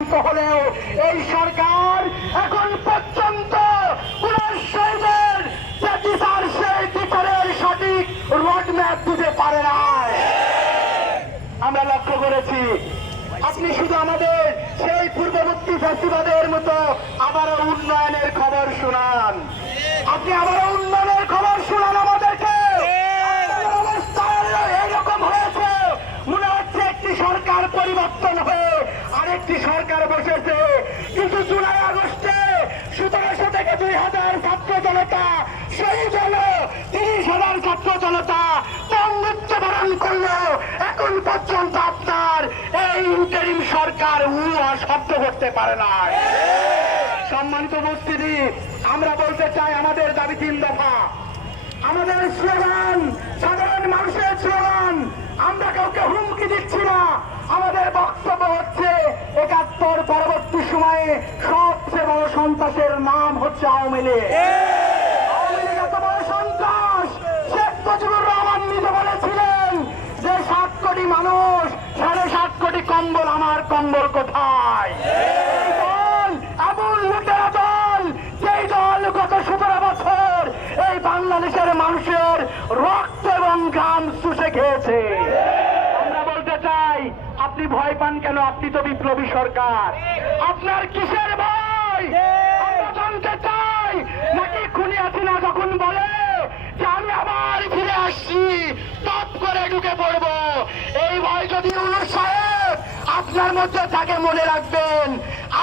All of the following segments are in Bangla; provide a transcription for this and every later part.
এই সরকার এখন পর্যন্ত সঠিক রোডম্যাপ দিতে পারে না আমরা লক্ষ্য করেছি, আপনি শুধু আমাদের সেই পূর্ববর্তী ফেস্টিভালের মতো আবারও উন্নয়নের খবর শোনান। আপনি আবারও উন্নয়নের আরেকটি সরকার বসেছে। কিন্তু জুলাই আগস্টে সতেরোশো থেকে দুই হাজার ছাত্র জনতা শহীদ হলো তিরিশ হাজার ছাত্র জনতা করল। এখন পর্যন্ত আপনার এই ইন্টারিম সরকার শব্দ করতে পারে না। সম্মানিত উপস্থিতি, আমরা বলতে চাই আমাদের দাবি তিন দফা। আমাদের স্লোগান সাধারণ মানুষের স্লোগান আমরা কাউকে হুমকি দিচ্ছি না আমাদের বক্তব্য হচ্ছে একাত্তর পরবর্তী সময়ে সবচেয়ে বড় সন্ত্রাসের নাম হচ্ছে আওয়ামী লীগ। আওয়ামী লীগ এত বড় সন্ত্রাস শেখ মুজিবুর রহমান নিজে বলেছিলেন যে সাত কোটি মানুষ সাড়ে সাত কোটি কম্বল আমার কম্বল কোথায়? বাংলাদেশের মানুষের রক্ত এবং ঘাম শুষে খেয়েছে আমরা বলতে চাই আপনি ভয় পান কেন আপনি তো বিপ্লবী সরকার? আপনার কিসের ভয়? আমরা জানতে চাই। নাকি খুনি আছি না যখন বলে যে আমি আবার ফিরে আসছি টপ করে ঢুকে পড়ব। এই ভয় যদি উনুর সাহেব আপনার মধ্যে থাকে মনে রাখবেন।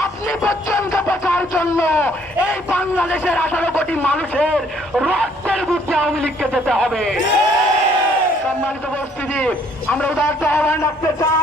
আপনি পর্যন্ত প্রচার জন্য এই বাংলাদেশের আঠারো কোটি মানুষের রক্তের বুদ্ধি আওয়ামী লীগকে যেতে হবে। সম্মানিত উপস্থিতি আমরা উদার্ত আহ্বান রাখতে চাই।